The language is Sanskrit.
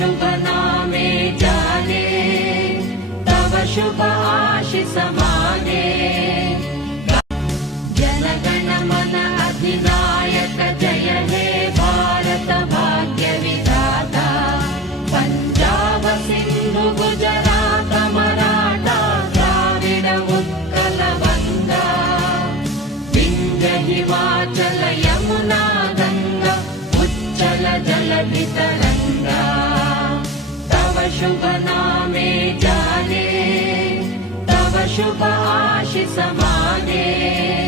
शुभ नामे जाने तव शुभ आशीष माने जनगण मन अधिनायक जय हे भारत भाग्य विधाता पंजाब सिंधु गुजरात मराठा द्राविड उत्कल बंगा विंध्य हिमाचल यमुना गंगा उच्चल जलधि तरंगा तव शुभ नामे जाने तव शुभ आशीष माने।